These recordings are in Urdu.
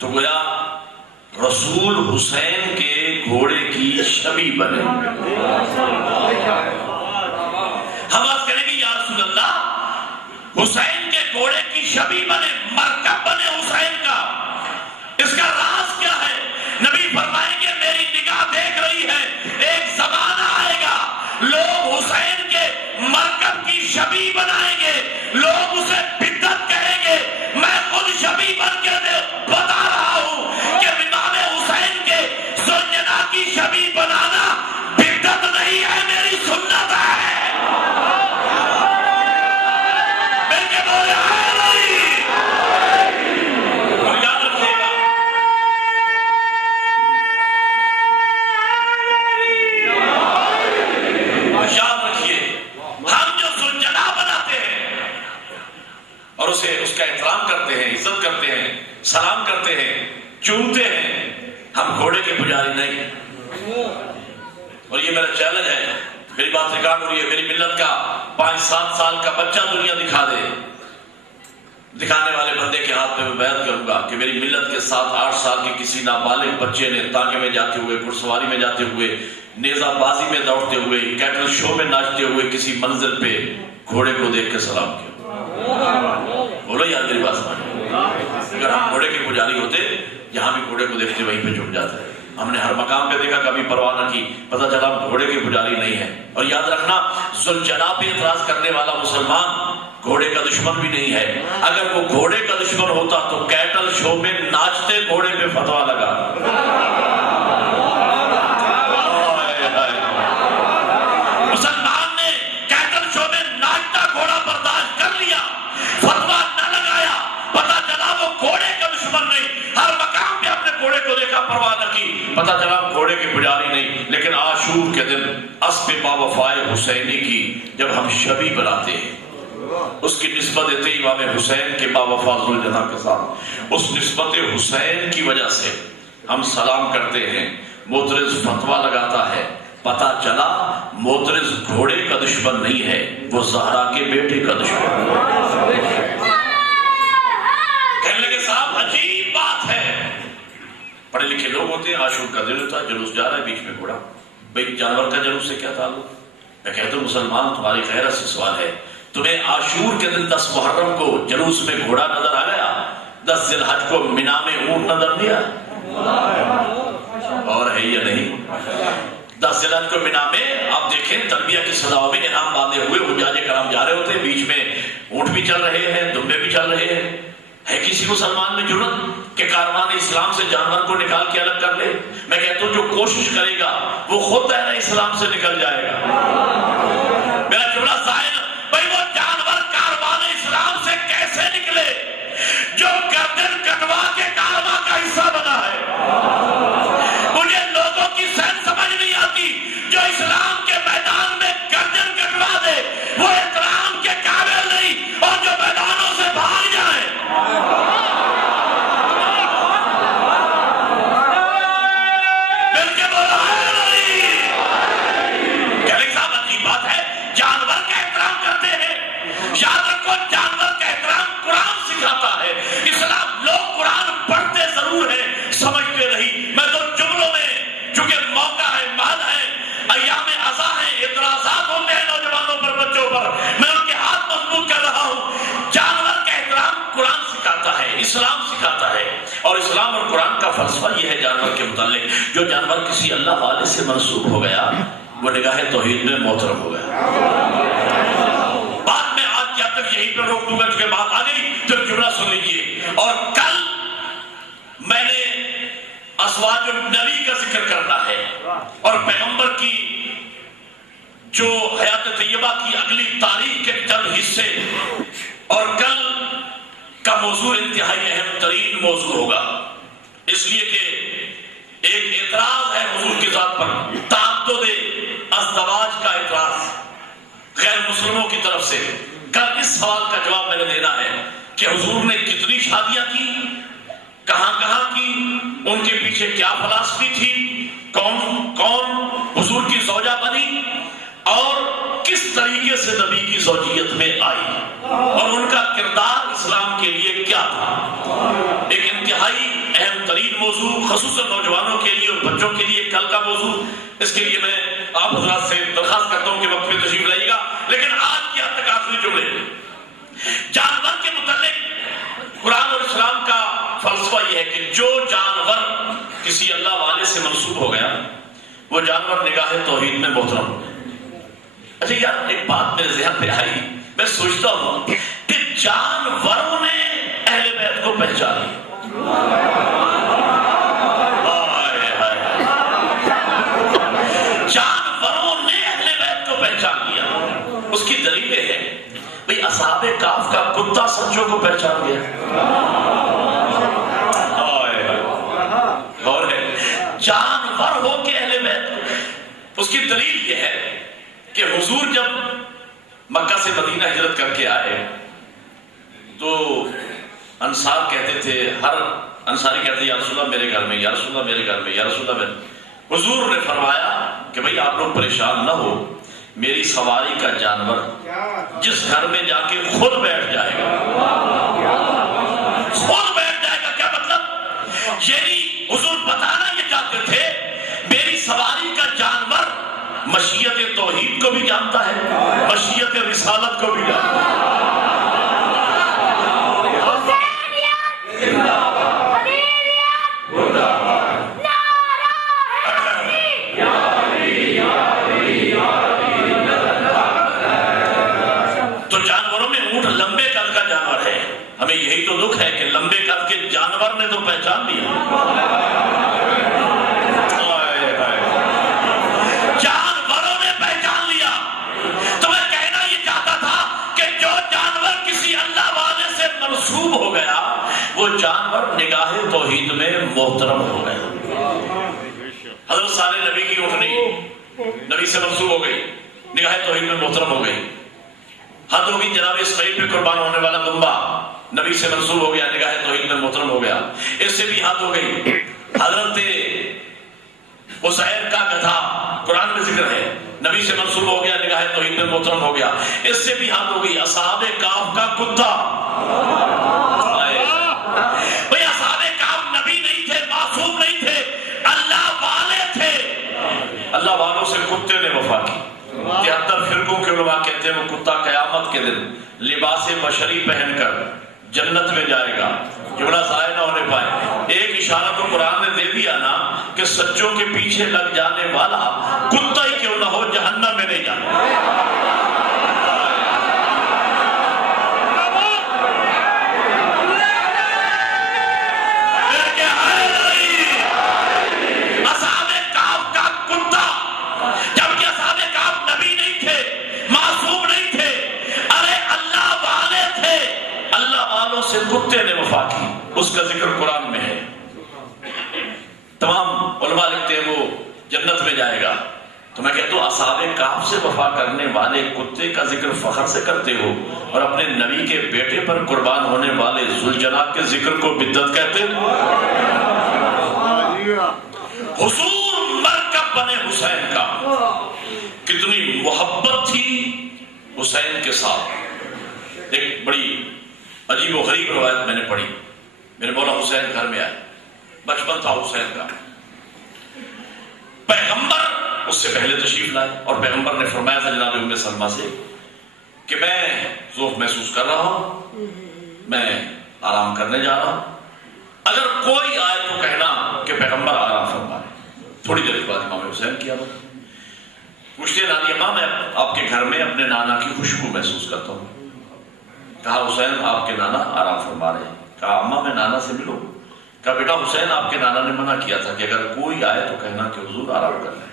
تو گویا رسول حسین کے گھوڑے کی شبیہ بنے. ہم بات کریں گے یا رسول اللہ حسین کے گھوڑے کی شبیہ بنے، مرکب بنے حسین کا، اس کا راز کیا ہے؟ نبی فرمائیں گے میری نگاہ دیکھ رہی ہے، ایک زمانہ آئے گا لوگ حسین کے مرکب کی شبیہ بنائیں گے، لوگ اسے بدعت کہیں گے. میں خود شبیہ بن کے بتا رہا ہوں کہ امام حسین کے زوجنا کی شبیہ بنانا بدعت نہیں ہے، میری سنت ہے. مل کے بولے ہے نہیں. اور یاد رکھیے گا اور اسے اس کا احترام کرتے ہیں، عزت کرتے ہیں، سلام کرتے ہیں، چومتے ہیں. ہم گھوڑے کے پجاری نہیں. اور یہ میرا چیلنج ہے، میری بات ریکارڈ ہو رہی ہے. میری ملت کا 5-7 سال کا بچہ دنیا دکھا دے، دکھانے والے بندے کے ہاتھ پہ میں بیعت کروں گا کہ میری ملت کے 7-8 سال کے کسی نابالغ بچے نے تانگے میں جاتے ہوئے، گھڑ سواری میں جاتے ہوئے، نیزہ بازی میں دوڑتے ہوئے، کیٹل شو میں ناچتے ہوئے کسی منزل پہ گھوڑے کو دیکھ کے سلام کیا. بولو یار میری بات سمجھ. اگر ہم گھوڑے کے پجاری ہوتے، جہاں بھی گھوڑے کو دیکھتے وہیں پہ جھک جاتے. ہم نے ہر مقام پہ دیکھا، کبھی پرواہ نہ کی. پتہ چلا ہم گھوڑے کے پجاری نہیں ہیں. اور یاد رکھنا ذوالجلال پہ اعتراض کرنے والا مسلمان گھوڑے کا دشمن بھی نہیں ہے. اگر وہ گھوڑے کا دشمن ہوتا تو کیٹل شو میں ناچتے گھوڑے پہ فتوا لگا. مسلمان نے کیٹل شو میں ناچتا گھوڑا برداشت کر لیا، فتوا نہ لگایا. پتہ چلا وہ گھوڑے کا دشمن نہیں، ہر مقام پہ اپنے گھوڑے کو دیکھا، پرواہ نہ کی. پتہ چلا گھوڑے کے پجاری نہیں. لیکن عاشور کے دن اسب باوفائے حسینی کی جب ہم شبیہ بناتے ہیں، اس کی نسبت دیتے امام حسین کے باوفا ذوالجناح کے ساتھ، اس نسبت حسین کی وجہ سے ہم سلام کرتے ہیں. معترض فتوا لگاتا ہے، پتہ چلا معترض گھوڑے کا دشمن نہیں ہے، وہ زہرا کے بیٹے کا دشمن ہے. کہنے لگے صاحب عجیب بات ہے، پڑھے لکھے لوگ ہوتے ہیں، عاشور کا دن ہوتا ہے، جلوس جا رہا ہے، بیچ میں گھوڑا. بھئی جانور کا جلوس سے کیا تعلق؟ میں کہتا ہوں مسلمان تمہاری غیرت سے سوال ہے، تمہیں عاشور کے دن 10 محرم کو جلوس میں گھوڑا نظر آ گیا؟ 10 ذی الحج کو مینا میں اونٹ نظر دیا؟ اور ہے یا نہیں؟ 10 ذی الحج کو مینا میں آپ دیکھیں تلبیہ کی صداؤں میں انعام باندھے ہوئے حجاج کرام جا رہے ہوتے ہیں، بیچ میں اونٹ بھی چل رہے ہیں، دمبے بھی چل رہے ہیں. ہے کسی مسلمان میں جرأت کہ کاروان اسلام سے جانور کو نکال کے الگ کر لے؟ میں کہتا ہوں جو کوشش کرے گا وہ خود دائرہ اسلام سے نکل جائے گا. میرا جملہ ظاہر، بھئی وہ جانور کاروان اسلام سے کیسے نکلے جو گردن کٹوا کے کارواں کا حصہ بنا ہے؟ مجھے لوگوں کی سین سمجھ نہیں آتی. جو اسلام کے میدان میں گردن کٹوا دے وہ احترام کے قابل نہیں، اور جو میدانوں سے بھاگ جائے. مل کے بولا ہے نہیں؟ کہنے صاحب عجیب بات ہے، جانور کا احترام کرتے ہیں. یاد رکھو جانور کا احترام قرآن سکھاتا ہے. اسلام لوگ قرآن پڑھتے ضرور ہیں، سمجھتے نہیں. میں تو جملوں میں چونکہ موقع ہے، مال ہے، ایام عزا ہیں، اعتراضات ہوتے ہیں نوجوانوں پر، بچوں پر، میں ان کے ہاتھ مضبوط کر رہا ہوں. جانور کا احترام قرآن سکھاتا ہے، اسلام سکھاتا ہے. اور اسلام اور قرآن کا فلسفہ یہ ہے جانور کے متعلق، جو جانور کسی اللہ والے سے منسوب ہو گیا وہ نگاہ توحید میں محترم ہو گیا. بعد میں آج کیا تک یہیں پر روک دوں گا چونکہ بات آ گئی، تو جملہ سن لیجیے. اور کل میں نے ازواج النبی کا ذکر کرنا ہے اور پیغمبر کی جو حیات طیبہ کی اگلی تاریخ کے چند حصے، اور کل کا موضوع انتہائی اہم ترین موضوع ہوگا، اس لیے کہ ایک اعتراض ہے حضور کی ذات پر، تعدد ازدواج کا اعتراض غیر مسلموں کی طرف سے. کل اس سوال کا جواب میں نے دینا ہے کہ حضور نے کتنی شادیاں کی، کہاں کہاں کی، ان کے پیچھے کیا فلسفی تھی، کون کون حضور کی زوجہ بنی، اور کس طریقے سے نبی کی زوجیت میں آئی، اور ان کا کردار اسلام کے لیے کیا تھا. ایک انتہائی اہم ترین موضوع خصوصاً نوجوانوں کے لیے اور بچوں کے لیے کل کا موضوع، اس کے لیے میں آپ حضرات سے درخواست کرتا ہوں کہ وقت پہ تشریف لائیے گا، لیکن آج کی حد تک آخری جملے جانور کے متعلق قرآن اور اسلام کا فلسفہ یہ ہے کہ جو جانور کسی اللہ والے سے منسوب ہو گیا وہ جانور نگاہ توحید میں محترم ہو گیا۔ اچھا یار ایک بات میرے ذہن پہ آئی، میں سوچتا ہوں کہ جانوروں نے اہل بیت کو پہچانا، جانوروں نے اہل بیت کو پہچان لیا۔ اس کی دلیل ہے بھئی اصحاب کہف کا کتا سچوں کو پہچان گیا، اور ہے جانور ہو کے اہل بیت۔ اس کی دلیل یہ ہے کہ حضور جب مکہ سے مدینہ ہجرت کر کے آئے تو انصار کہتے تھے، ہر انصاری کہتے یا رسول اللہ میرے گھر میں، یا رسول اللہ میرے گھر میں، یا رسول اللہ میرے۔ حضور نے فرمایا کہ بھئی آپ لوگ پریشان نہ ہو، میری سواری کا جانور جس گھر میں جا کے خود بیٹھ جائے گا، خود بیٹھ جائے گا۔ کیا مطلب؟ یعنی حضور بتانا یہ چاہتے تھے میری سواری کا جانور مشیت توحید کو بھی جانتا ہے، مشیت رسالت کو بھی جانتا ہے۔ تو جانوروں میں اونٹ لمبے قد کا جانور ہے، ہمیں یہی تو دکھ ہے کہ لمبے قد کے جانور نے تو پہچان لیا، جانوروں نے پہچان لیا۔ تو میں کہنا یہ چاہتا تھا کہ جو جانور کسی اللہ والے سے منسوب ہو گیا وہ جانور نگاہ توحید میں محترم ہو گیا۔ حضرت صالح نبی کی اونٹنی نبی سے منسوب ہو گئی، نگاہ توحید میں محترم ہو گئی۔ حد ہوگی جناب اسماعیل پہ قربان ہونے والا دمبا نبی سے منسوب ہو گیا، نگاہ توحید میں محترم ہو گیا۔ اس سے بھی حد ہو گئی حضرت حسین کا گدھا، قرآن میں ذکر ہے، نبی سے منسوب ہو گیا، نگاہ توحید میں محترم ہو گیا۔ اس سے بھی حد ہو گئی اصحاب کہف کا کتا۔ بھئی اصحاب کہف نبی نہیں تھے، معصوم نہیں تھے، اللہ والے تھے۔ اللہ والوں سے کتے نے وفا کی۔ 73 فرقوں کے علماء کہتے ہیں وہ کتا قیامت کے دن لباس بشری پہن کر جنت میں جائے گا، جملہ ضائع نہ ہونے پائے۔ ایک اشارہ تو قرآن نے دے دیا نا کہ سچوں کے پیچھے لگ جانے والا کتا ہی کیوں نہ ہو جہنم میں نہیں جانا۔ سے کتے نے وفا کی، اس کا ذکر قرآن میں ہے۔ تمام علماء لکھتے ہیں وہ جنت میں جائے گا۔ تو میں کہتا ہوں اصحاب کہف سے وفا کرنے والے کتے کا ذکر فخر سے کرتے ہو اور اپنے نبی کے بیٹے پر قربان ہونے والے ذوالجلال کے ذکر کو بدعت کہتے ہو۔ حضور مرکب بنے حسین کا، کتنی محبت تھی حسین کے ساتھ۔ ایک بڑی عجیب و غریب روایت میں نے پڑھی، میرے مولا حسین گھر میں آئے، بچپن تھا حسین کا، پیغمبر اس سے پہلے تشریف لائے اور پیغمبر نے فرمایا تھا جناب ام سلمہ سے کہ میں ذوق محسوس کر رہا ہوں، میں آرام کرنے جا رہا ہوں، اگر کوئی آئے تو کہنا کہ پیغمبر آرام فرمائے۔ تھوڑی دیر کے بعد امام حسین کیا پوچھتے نانی اماں میں آپ کے گھر میں اپنے نانا کی خوشبو محسوس کرتا ہوں۔ کہا حسین آپ کے نانا آرام فرما رہے ہیں۔ کہا اماں میں نانا سے ملو۔ کہا بیٹا حسین آپ کے نانا نے منع کیا تھا کہ اگر کوئی آئے تو کہنا کہ حضور آرام کر لیں،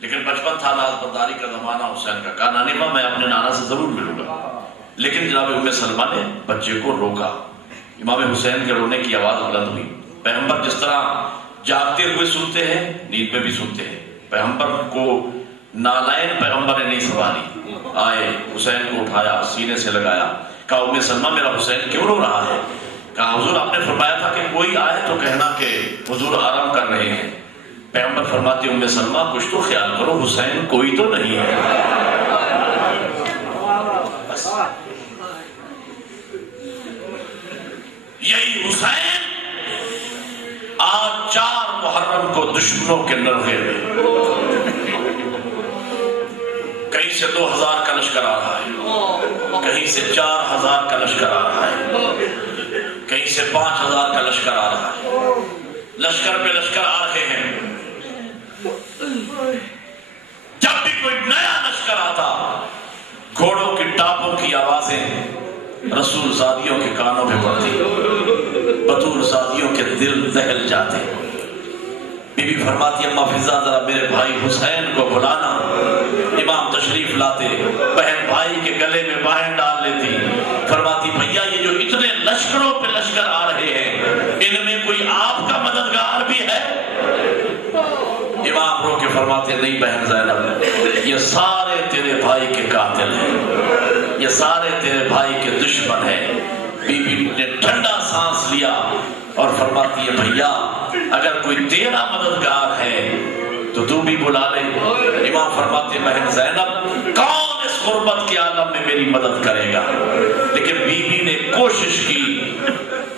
لیکن بچپن تھا، ناز برداری کا زمانہ حسین کا۔ کہا نانی ماں میں اپنے نانا سے ضرور ملوں گا، لیکن جناب ام سلمہ نے بچے کو روکا۔ امام حسین کے رونے کی آواز بلند ہوئی۔ پیغمبر جس طرح جاگتے ہوئے سنتے ہیں نیند میں بھی سنتے ہیں، پیغمبر کو نالائن پیغمبر نے نہیں سنبھالی، آئے حسین کو اٹھایا، سینے سے لگایا۔ کہا ام سلمہ میرا حسین کیوں رو رہا ہے؟ کہا حضور آپ نے فرمایا تھا کہ کوئی آئے تو کہنا کہ حضور آرام کر رہے ہیں۔ پیغمبر فرماتے ام سلمہ کچھ تو خیال کرو، حسین کوئی تو نہیں ہے۔ یہی حسین محرم کو دشمنوں کے نرغے میں کہیں سے 2000 کا لشکر آ رہا ہے، کہیں سے 4000 کا لشکر آ رہا ہے، کہیں سے 5000 کا لشکر آ رہا ہے، لشکر پہ لشکر آ رہے ہیں۔ جب بھی کوئی نیا لشکر آتا، گھوڑوں کی ٹاپوں کی آوازیں رسول زادیوں کے کانوں میں پڑتی، بطول زادیوں کے دل دہل جاتے۔ بی بی فرماتی اماں فضا ذرا میرے بھائی حسین کو بلانا۔ امام تشریف لاتے، بہن بھائی کے گلے میں باہیں ڈال لیتی، فرماتی بھیا یہ جو اتنے لشکروں پہ لشکر آ رہے ہیں ان میں کوئی آپ کا مددگار بھی ہے؟ امام رو کے فرماتے نہیں بہن زینب، یہ سارے تیرے بھائی کے قاتل ہیں، یہ سارے تیرے بھائی کے دشمن ہیں۔ بی بی نے ٹھنڈا سانس لیا اور فرماتی ہے بھیا اگر کوئی تیرا مددگار ہے تو تو بھی بلا لے۔ امام فرماتے بہن زینب کون اس غربت کے عالم میں میری مدد کرے گا؟ لیکن بی بی نے کوشش کی،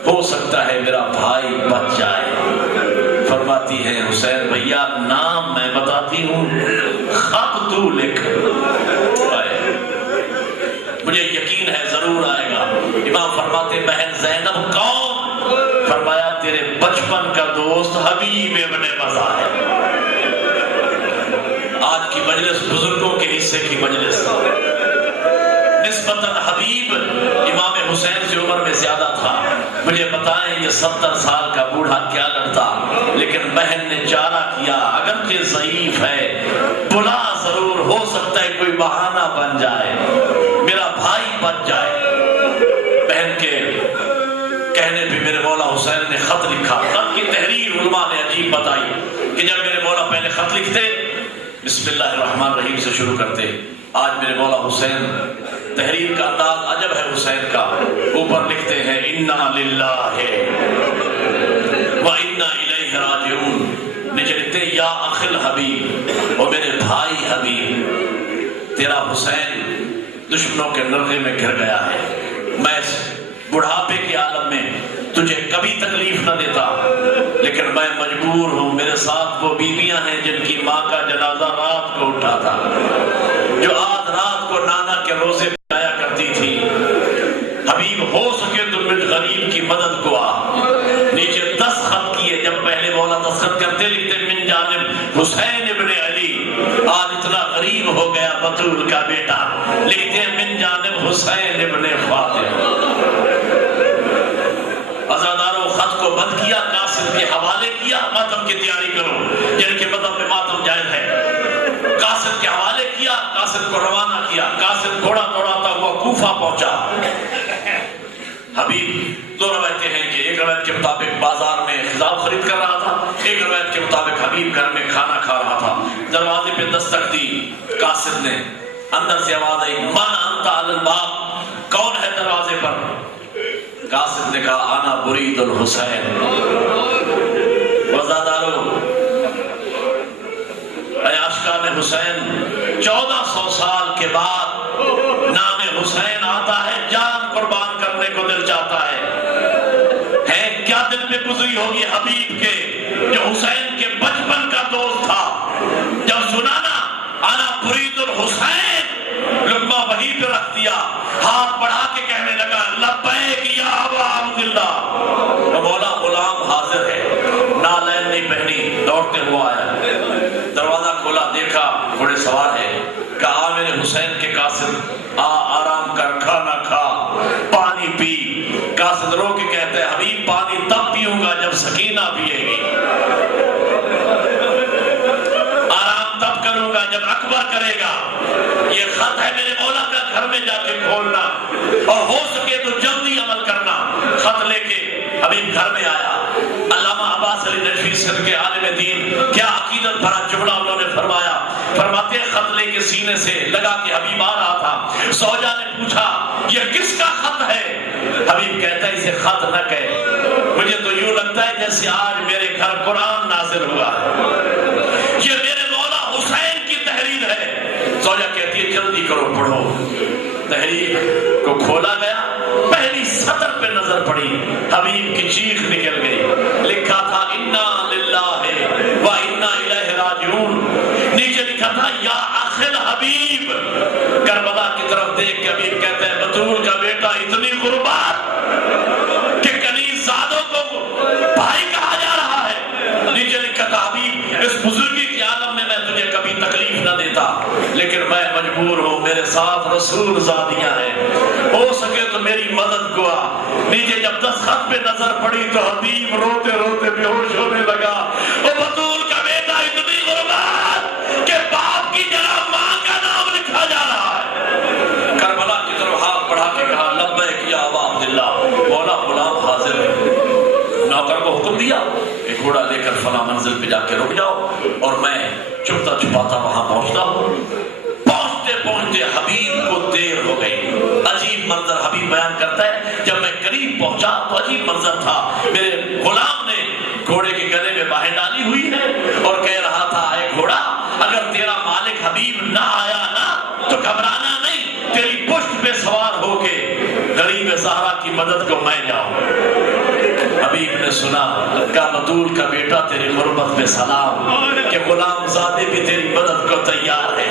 ہو سکتا ہے میرا بھائی بچ جائے۔ فرماتی ہے حسین بھیا نام میں بتاتی ہوں، خط تو لکھ، مجھے یقین ہے ضرور آئے گا۔ امام فرماتے بہن زینب کون؟ فرمایا تیرے بچپن کا دوست حبیب ابن مزاحم ہے۔ آج کی مجلس بزرگوں کے حصے کی مجلس، نسبتاً حبیب امام حسین سے عمر میں زیادہ تھا۔ مجھے بتائیں یہ 70 سال کا بوڑھا کیا لڑتا، لیکن بہن نے چارہ کیا اگرچہ ضعیف ہے، بلا ضرور، ہو سکتا ہے کوئی بہانہ بن جائے، میرا بھائی بچ جائے۔ بہن کے کہنے پہ میرے مولا حسین نے خط لکھا۔ خط کی تحریر علماء نے عجیب بتائی کہ جب میرے مولا پہلے خط لکھتے بسم اللہ الرحمن الرحیم سے شروع کرتے، آج میرے مولا حسین تحریر کا انداز عجب ہے حسین کا، اوپر لکھتے ہیں انا للہ و انا الیہ راجعون، نیچے لکھتے ہیں یا اخ الحبیب، اور میرے بھائی حبیب تیرا حسین دشمنوں کے نرغے میں گر گیا ہے، میں بڑھاپے کے عالم میں تجھے کبھی تکلیف نہ دیتا، لیکن میں مجبور ہوں، میرے ساتھ وہ بیویاں ہیں جن کی ماں کا جنازہ رات کو اٹھا تھا، جو آج رات کو نانا کے روزے پہ آیا کرتی تھی، حبیب ہو سکے تو مجھ غریب کی مدد کو آ۔ نیچے 10 خط کیے، جب پہلے مولا دستخط کرتے لکھتے من جانب حسین ابن علی، آج اتنا غریب ہو گیا بطول کا بیٹا، لکھتے ہیں من جانب حسین ابن فاطمہ۔ عزاداروں خط کو بند کیا، قاسم کے حوالے کیا، ماتم کی تیاری کرو، جن کے مذہب میں ماتم جائز ہے۔ قاسم کے حوالے کیا، قاسم کو روانہ کیا، قاسم گھوڑا دوڑاتا ہوا کوفہ پہنچا۔ حبیب 2 روایتیں ہیں کہ ایک روایت کے مطابق بازار میں خضاب خرید کر رہا تھا، ایک روایت کے مطابق حبیب گھر میں کھانا کھا رہا تھا۔ دروازے پہ دستک دی، قاسم نے، اندر سے آواز آئی من انت علی الباب، کون ہے دروازے پر؟ قاسم نے کہا انا برید الحسین۔ وزادارو اے عاشقان حسین، 1400 سال کے بعد نام حسین آتا ہے، جان قربان کرنے کو دل چاہتا ہے کیا دل میں گزری ہوگی حبیب کے جو حسین کے بچپن کا دوست تھا، جب سنا نا انا برید الحسین، لقمہ وہی پہ رکھ دیا، ہاتھ بڑھا کے کہنے لگا لبیک یا ابا عبداللہ۔ مولا غلام حاضر ہے، نالین نہیں پہنی، دوڑتے ہوا آیا، دروازہ کھولا، دیکھا گھوڑے سوار ہے، کہا میرے حسین کے قاسم آ آرام کر، کھانا کھا، پانی پی۔ قاسم رو کے کہتے ہیں حبیب پانی تب پیوں گا جب سکینہ پیے گی، آرام تب کروں گا جب اکبر کرے گا۔ یہ خط ہے میرے مولا کا، گھر میں جا کے کھولنا اور ہو سکے تو جلدی عمل کرنا۔ خط لے کے حبیب گھر میں آیا۔ علامہ عباس علی نجفی سر کے عالم دین کیا عقیدت بھرا جملہ انہوں نے فرمایا، فرماتے خط لے کے سینے سے لگا کے حبیب آ رہا تھا، زوجہ نے پوچھا یہ کس کا خط ہے؟ حبیب کہتا ہے اسے خط نہ کہے، مجھے تو یوں لگتا ہے جیسے آج میرے گھر قرآن نازل ہوا ہے، یہ میرے مولا حسین کی تحریر ہے۔ زوجہ کہتی ہے جلدی کرو پڑھو۔ تحریر کو کھولا گیا، پہلی سطر پہ نظر پڑی، حبیب کی چیخ نکل گئی، لکھا تھا انا للہ بطول زادیاں ہیں، ہو سکے تو میری مدد کو آ۔ نیچے جب دستخط پہ نظر پڑی تو حبیب روتے روتے بے ہوش ہونے لگا۔ وہ بطول کا بیٹا اتنی غربت کہ باپ کی جگہ ماں کا نام لکھا جا رہا ہے۔ کربلا کی طرف ہاتھ بڑھا کے کہا لبیک یا ابا عبداللہ، مولا غلام حاضر ہے۔ نوکر کو حکم دیا کہ گھوڑا لے کر فلاں منزل پہ جا کے رک جاؤ اور میں چھپتا چھپاتا وہاں پہنچتا ہوں۔ پہنچتے پہنچتے حبیب کو دیر ہو گئی۔ عجیب منظر حبیب بیان کرتا ہے، جب میں قریب پہنچا تو عجیب منظر تھا، میرے غلام نے گھوڑے کے گلے میں باہیں ڈالی ہوئی ہے اور کہہ رہا تھا اے گھوڑا، اگر تیرا مالک حبیب نہ آیا نا تو گھبرانا نہیں، تیری پشت پہ سوار ہو کے غریب زہرا کی مدد کو میں جاؤں۔ حبیب نے سنا کہ بطول کا بیٹا تیری غربت پہ سلام، کہ غلام زادے بھی تیری مدد کو تیار ہے۔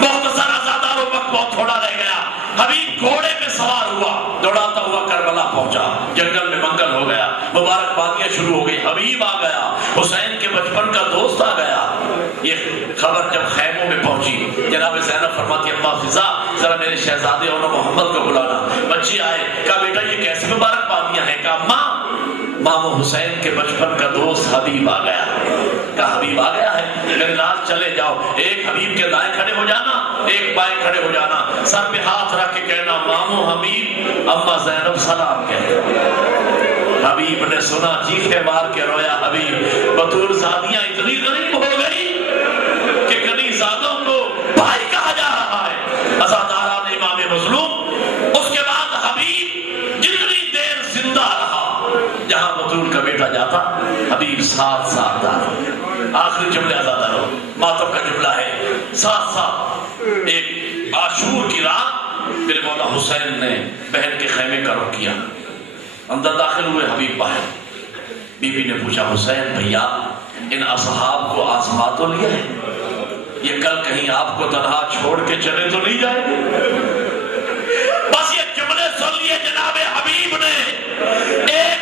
مختصر آزادار وقت بہت تھوڑا رہ گیا۔ حبیب گھوڑے پہ سوار ہوا، دوڑاتا ہوا کربلا پہنچا، جنگل میں منگل ہو گیا، مبارک بادیاں شروع ہو گئی، حبیب آ گیا، حسین کے بچپن کا دوست آ گیا۔ یہ خبر جب خیموں میں پہنچی، جناب زینب فرماتی اماں فضا ذرا میرے شہزادے اور محمد کو بلانا۔ بچے آئے، کہا بیٹا یہ کیسی مبارک بادیاں ہیں؟ کہا مامو حسین کے بچپن کا دوست حبیب آ گیا۔ کہا حبیب آ گیا ہے، میرے لال چلے جاؤ، ایک حبیب کے دائیں کھڑے ہو جانا، ایک بائیں کھڑے ہو جانا، سر پہ ہاتھ رکھ کے کہنا مامو حبیب اما زینب سلام کہتے۔ حبیب نے سنا، چیخے مار کے رویا۔ حبیب بطول زادیاں اتنی غریب ہو گئی کہ غنی زادوں کو بھائی کہا جا رہا ہے۔ عزاداران امام مظلوم۔ اس کے بعد حبیب جتنی دیر زندہ رہا، جہاں بطول کا بیٹا جاتا حبیب ساتھ ساتھ آتا۔ آخری جملے عزاداروں، ماتم کا جملہ ہے، ساتھ ساتھ۔ ایک عاشور کی رات میرے مولا حسین نے بہن کے خیمے کا رخ کیا، اندر داخل ہوئے، حبیب باہر۔ بی بی نے پوچھا حسین بھیا ان اصحاب کو آزما تو لیا ہے؟ یہ کل کہیں آپ کو تنہا چھوڑ کے چلے تو نہیں جائے گے؟ بس یہ جملے سن لیے جناب حبیب نے، ایک